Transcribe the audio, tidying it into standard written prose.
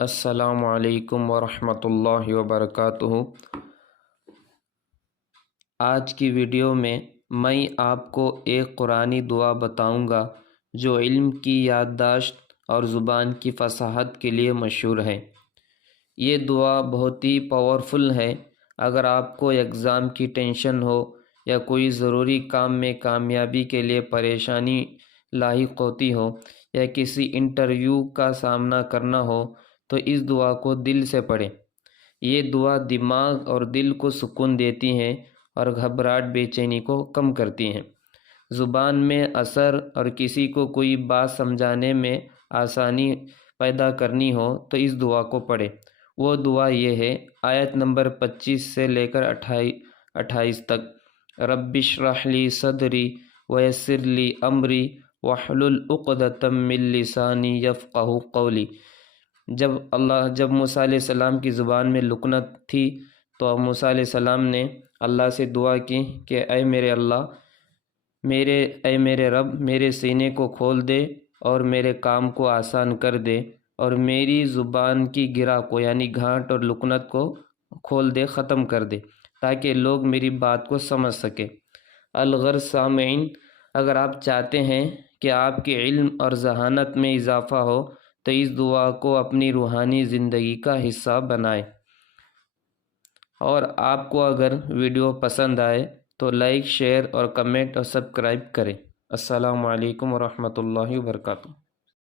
السلام علیکم ورحمۃ اللہ وبرکاتہ۔ آج کی ویڈیو میں آپ کو ایک قرآنی دعا بتاؤں گا جو علم کی یادداشت اور زبان کی فصاحت کے لیے مشہور ہے۔ یہ دعا بہت ہی پاورفل ہے۔ اگر آپ کو ایگزام کی ٹینشن ہو یا کوئی ضروری کام میں کامیابی کے لیے پریشانی لاحق ہوتی ہو یا کسی انٹرویو کا سامنا کرنا ہو تو اس دعا کو دل سے پڑھیں۔ یہ دعا دماغ اور دل کو سکون دیتی ہیں اور گھبراہٹ بے چینی کو کم کرتی ہیں۔ زبان میں اثر اور کسی کو کوئی بات سمجھانے میں آسانی پیدا کرنی ہو تو اس دعا کو پڑھیں۔ وہ دعا یہ ہے، آیت نمبر 25 سے لے کر 28 تک۔ رب اشرح لی صدری ویسر لی امری واحلل عقدۃ من لسانی یفقہوا قولی۔ جب موسیٰ علیہ السلام کی زبان میں لکنت تھی تو موسیٰ علیہ السلام نے اللہ سے دعا کی کہ اے میرے اللہ، اے میرے رب، میرے سینے کو کھول دے اور میرے کام کو آسان کر دے اور میری زبان کی گرہ کو یعنی گھانٹ اور لکنت کو کھول دے، ختم کر دے، تاکہ لوگ میری بات کو سمجھ سکیں۔ الغرض سامعین، اگر آپ چاہتے ہیں کہ آپ کے علم اور ذہانت میں اضافہ ہو تو اس دعا کو اپنی روحانی زندگی کا حصہ بنائیں۔ اور آپ کو اگر ویڈیو پسند آئے تو لائک، شیئر اور کمنٹ اور سبسکرائب کریں۔ السلام علیکم ورحمۃ اللہ وبرکاتہ۔